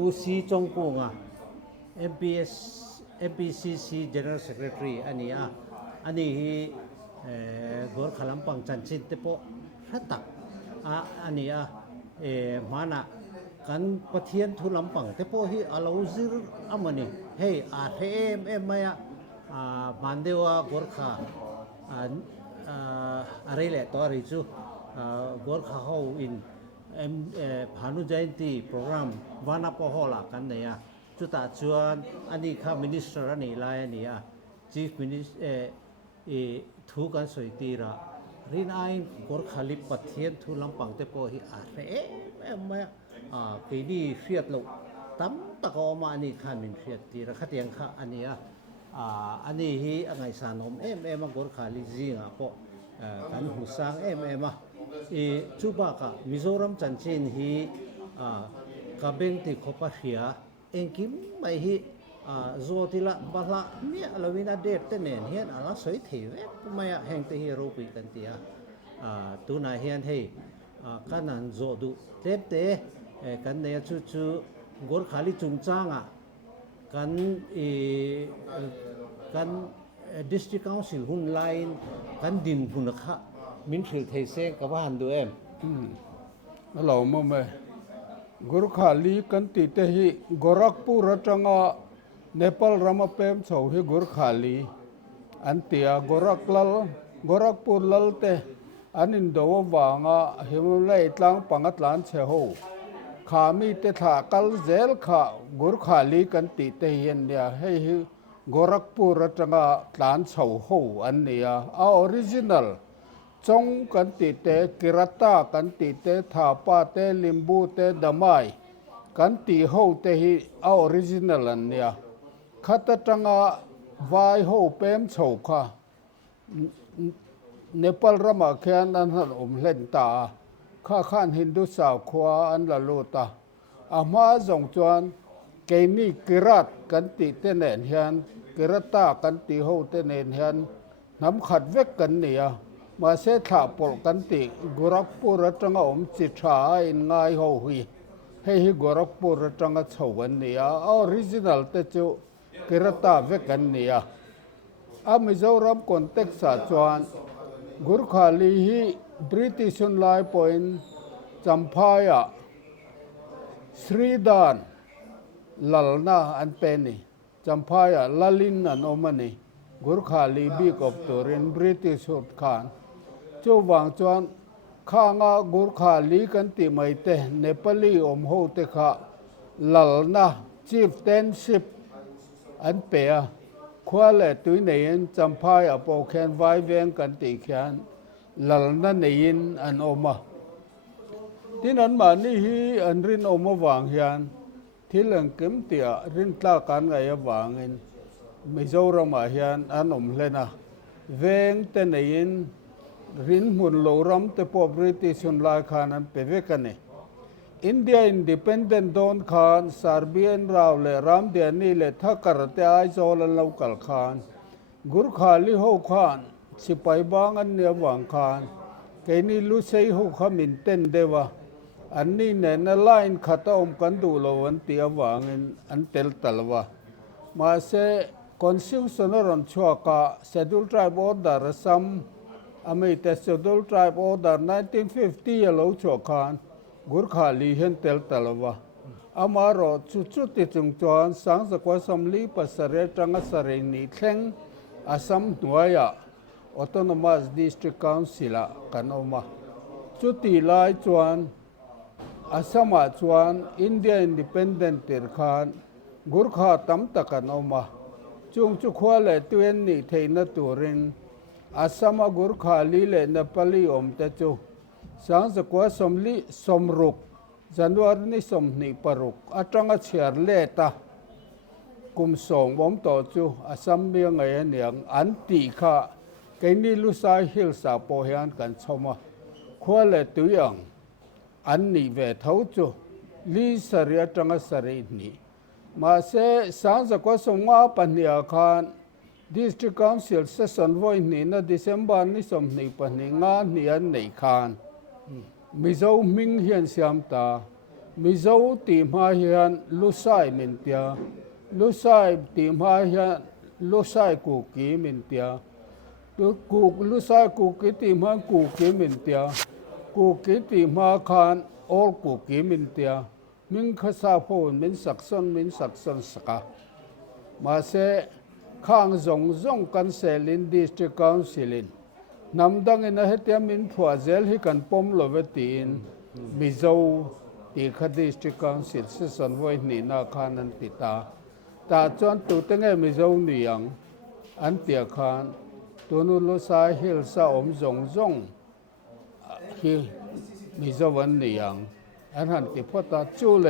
ผู้ซีจงกุงMPS MPCC General Secretary อันนี้อันนี้กอร์ขลังปังจันชินเตปรัตักอันนี้มานะกันปะเทียนทุลำปังเตปฮีอาลาอุซิรอามันนี่เฮ้เทมมายมันเดียวกอร์ขาอะไรแหละตัวริจูกอร์ขาเขาอินพานุจัยตีโปรแกรมวานาปะฮอลกันเนี่ยจุดจวนอันนี้ข้ามินิสเตอร์นี่ลายนี่Chief Minister ทุกันสวยตีระรินไอกอร์ขาลิปะเทียนทุลำปังเตปฮีมาปีนี้เฟียดลูกตั้มตะกอมาอันนี้ข้ามินเฟียดตีระขัดยังข้าอันนี้อันนี้ฮีอะไรสานมมากอร์ขาลิจิงปะกันหุสังมาจูบากะมิโซรัมจันชินฮีกับเบงติขบเฮียเองคิมไม่ฮีZotila bala ni alawina date tenen hian ala soi theve maya hengte hi ropi kan tia tuna hian hei kanan zo du tepte kan ne chu gor khali chungchanga kan district council hun line kan din hunakha min thil thei se ka ban du lo mo me gor khali kan ti te hi Gorakhpur atanga Nepal ramapem chho hi gur khali antia Gorakhpur lalte anin do wanga himlai tlang pangatlan che ho khami te tha kal zel kha gur khali kan ti te hian dia hei hi Gorakhpur atanga tlan chho ho ania original chong kan ti te kirata kan ti te thapa te limbu te damai kan ti ho te hi original ania khata tanga vai ho pem chho kha Nepal rama khian an han len ta khan Hindu saw khwa an la luta ama zong chuan keini kirat kan ti te nen hian kirata kan ti ho te nen hian nam khat vek kan nia ma se tha pol kan ti Gorakhpur atanga chi tha in ngai ho hi hei Gorakhpur atanga chhowan nia original te chu kirata vekan nia Mizoram context sa chuan gur khali hi British lai point champhaya Sridan lalna an peni champhaya lalin an omani gur khali bi kop torin British khan chu wang chuan khanga gur khali kan ti mai te Nepali ho te kha lalna chieftainship an pe khwa le tui nein champhai apo khen vai veng kan ti khian lalna nein an oma tin an ma ni hi an rin oma wang hian thilang kem tia rin tla kan ngai awangin Mizoram ma hian an lena veng te nein rin mun lo ram te po British lai khan an pe vekane India independent don khan Serbian raw le Ramdiani le thakar te ai zol an local khan gur khali ho khan sipai bang an ne wang khan keini lu sei ho khamin ten dewa anni ne na line khata kan du lo an ti awang an tel talwa ma se constitutional on chwaka scheduled tribe order sam amei te scheduled tribe order 1950 lo chokhan gur khali hen tel talwa amaro chu ti chung chuan sang zakwa samli pasare tanga sare ni thleng Assam nuaya autonomous district council kanoma chu ti lai chuan Assam chuan India independent tir khan gur kha tam takanoma chung chu khwa le tuen ni theina turin Assam gur khali le Nepali te chu sang zakwa somli somruk January ni somni paruk atanga chiar leta kum song bom to chu Assam mi ngai aniang anti kha keini lusai hil sa po hian kan choma khwa le tuyang an ni ve thau chu li saria tanga sari ni ma se sang zakwa somwa pania khan district council session voi ni na December ni somni pani nga ni an nei khan Mizo Ming hian siam ta มิโซตีมาเฮียนลุไซมินเตียลุไซตีมาเฮียนลุไซกูกีมินเตียกูลุไซกูกีตีมากูกีมินเตียกูกีตีมาคานออลกูกีมินเตียมิงขซาโพนมินสักซอนสกามาเซข้างจงกันเซลินดิสตริกคอนซิลินนำดังอินเหตุมินผัวเซลฮิกันปมโลเวตีนมิโซตีคดิสตริกคอนซิลสิสันไว้นีนาคานันติตาตาจวนตุเตงมิโซนียังอันเตียคานตัวนุลุสาฮิลซาจงฮิมิโซวันนียังอันหันติพอตาจูเล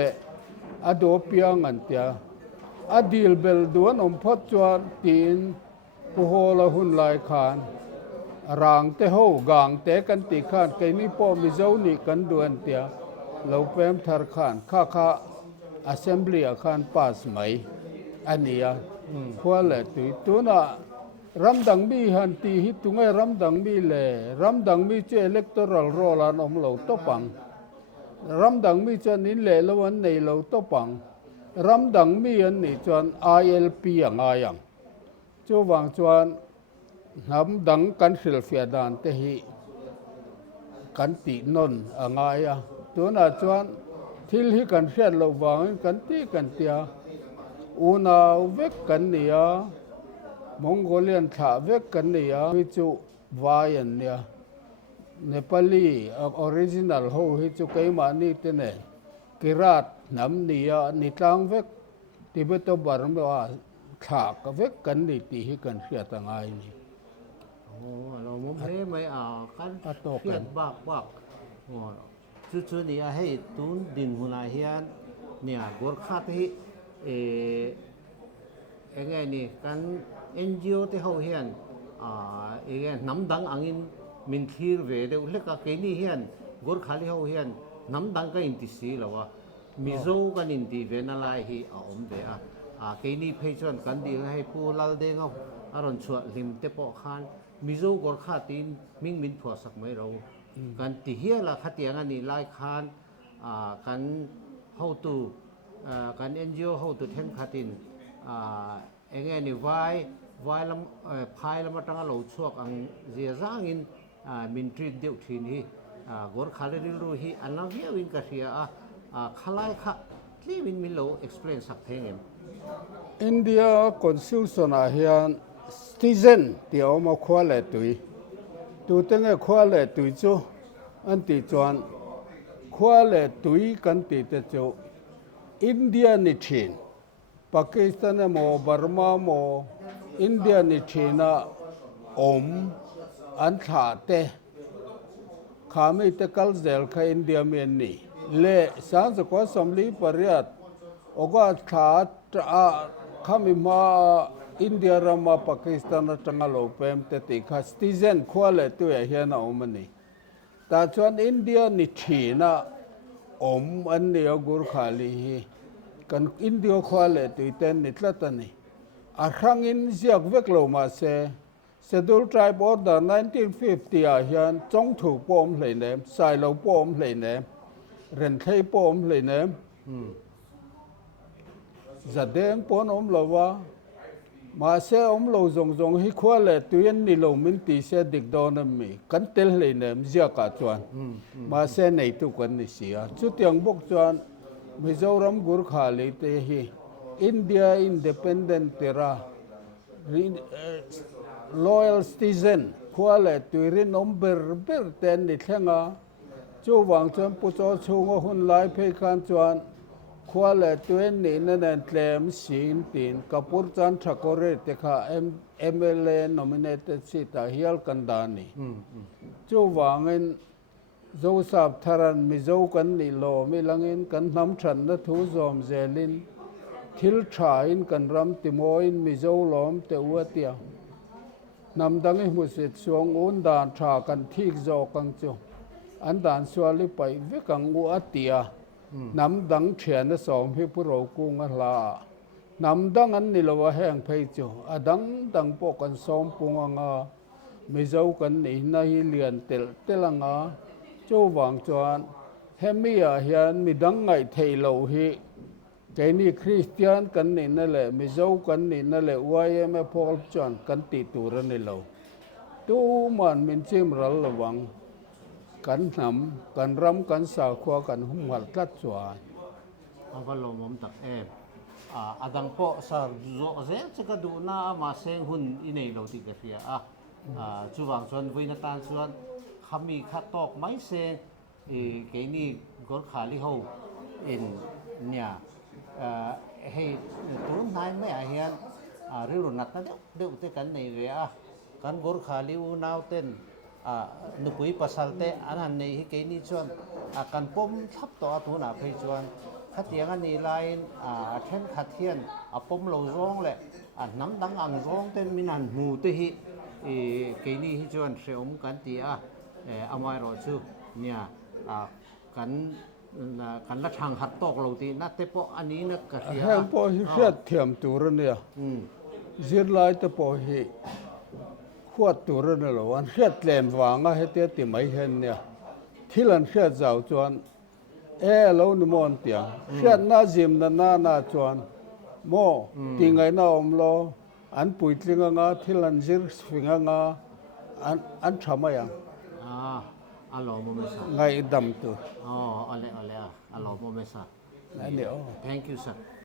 อโดเปียงันเตียอดีลเบลดวนพอจวนตีนผู้โหละหุนลายคานรางเตโฮกางเตกันติคานไกนี่ปอมิโซนีกันดวนเตียเราเปมทาร์คานข้าassembly อาคารปัสไหมอันนี้พวกเลยตัวน่ะรำดังมีฮันตีฮิตุงไอรำดังมีเลยรำดังมีเจเล็กตรัลโรลานอมเหลาตปังรำดังมีจวนนินเล่ละวันในเหลาตปังรำดังมีอันนี้จวน ILP อย่างไรอย่างจู่วางจวนรำดังกันฟิลเฟียดานเตหิกันตินนอะไรอ่ะตัวน่ะจวนที่ที่กันเสียเราวางกันตีกันเตียอุณาเวกกันเนี่ยมองโกเลียนถาเวกกันเนี่ยฮิจูวายันเนี่ยเนปาลีออริจินัลโฮฮิจูไกมานี่เตเนกิรัตน้ำเนี่ยนิตังเวกที่เบตบาร์มว่าถากเวกกันนี่ที่ให้กันเสียต่างไงนี่โอ้เราไม่ไม่กันเสียบักโอ้ชุดนี้ให้ตุนดินหัวหน้าเฮียนเนี่ยกอดขาที่ไงนี่กัน NGO ที่เขาเฮียนน้ำดังอังอินมินทีร์เวเดอุเล็กก็นี่เฮียนกอดขาที่เขาเฮียนน้ำดังก็อินติสีแล้วว่ามิโซกันอินติเวนัลายฮีเดียนี่เพจวนกันดีให้ผู้ลัลเดงเอาอารมณ์ชวดลิมเตปอคานมิโซกอดขาตีนมินผัวสักไม่เรากันที่เฮียละขัดยังอันนี้ไล่คานกันhow to กัน NGO how to เทนขัดินเองนี่ไว้ลำพายลำมาตั้งเราช่วงอังเจียร่างอินมินทรีเดียวทีนี้กอดขาเรื่องรู้ฮีอันนั้นเฮียวินกันเฮียขลายขัดที่วินมิโล explain สักเพลงอินเดียคนสู้สนาเฮียนสตีเซนเดี๋ยวมาขวาเลยตัวตั้งแต่ขวาเลยตัวจู่อันที่จวนขวาเลยตัวกันที่เตจู่อินเดียนิชินปากีสถานโมบาร์มาโมอินเดียนิชินะอันขาเตขาไม่ตะกัลเซลค่ะอินเดียเมียนนี่เล่สังสกุลสมลีปริยัตโอกาสขาข้ามีมาอินเดียรามาปากีสถานจังหวัดเปมเตติค่ะสตีเซนขวาเลยตัวเฮียนะมันนี่แต่ชวนอินเดียนิชีนะอันนี้กุรขาลีกันอินเดียขวาเลยตัวเต็นนิทละตันนี่อาครั้งอินเสียกเวกโลมาเซScheduled Tribe Order 1950เฮียนจงถูกปอมเลยเนมสายเราปอมเลยเนมเรนไทยปอมเลยเนมจะเดินปอนเราว่ามาเสียเราจงให้ขวาเลยตัวยันนี่เรามินตีเสียดิกดอนมีกันเตลเลยเนมเสียกัดจวนมาเสียในทุกคนนี่เสียจุดยังบุกจวนมิโซรัมกุรขาลีเตฮีอินเดียอินดิเพนเดนต์เตระloyal citizen ขวาเลยตัวรินอมเบอร์เตนนิทงาจู่วางจวนปุจจชงหุ่นไล่เพกันจวนขวาเลยตัวนี้นั่นเตลมสินตินกับปุจจันทร์กอร์เตค่ะ MLA nominated seat เฮียลกันดานีจู่วางเงินโจสับทารันมิโจกันนี่โลมิลังเงินกันน้ำฉันนัทูจอมเจลินทิลชาอินกันรำติโมอินมิโจลอมเตอวเตียนำดังให้มุสิตสวงอุนดานชากันที่โจกังจูอันดานสวาลิไปวิกังอุอติยานำดังเฉียนสอมให้ผู้เรากุงลานำดังอันนิลวะแห่งเพยจูอดังปอกันสอมปุงงามิโจกันนี่นาฮิเลียนเตลังาจูวางจวน เฮมีอ่ะเฮียนมีดังไงเทโลฮีใจนี่คริสเตียนกันนี่นั่นแหละมีเจ้ากันนี่นั่นแหละว่ายังไม่พอจอนกันติดตัวนี่เราตูมันเป็นจิมรัลระวังกันนำกันรำกันสาวขวากันหุ่มหัดตัดจวน ang kalomom tak adang po sa zo ze chika du na ma seng hun inei lo ti ka fia chuwang chuan voina tan chuan khami kha tok mai se ke ni gor khali ho in nya hei turun nai mai a hian ri ru nat na deu te kan nei ve kan gor khali u nau ten nupui pasal te anan nei hi ke ni chuan kan pom thap to tu na phei chuan khát tiếng anh đi lại khen khát thiên pom lâu rong lệ nắm đắng ăn rong tên mình ăn mù tê hi cái này hi chuan sẽ ôm cắn tía amai rồi chứ nha cắn cắn lát hàng hạt tóc lâu tì nát tép po anh ấy nó cả tía hang po hi riat thiam tur ne zir lai te po hi khuat tur ne lo an riat lem wanga he te ti mai hen ne thilan riat zau chuan lo ni mon tiang riat na jim na chuan mo ti ngai na om lo an pui tlinga nga thilan zir swinga nga an thama yang alo mo mesa ngai dam tu ale alo mo mesa ai ne thank you sir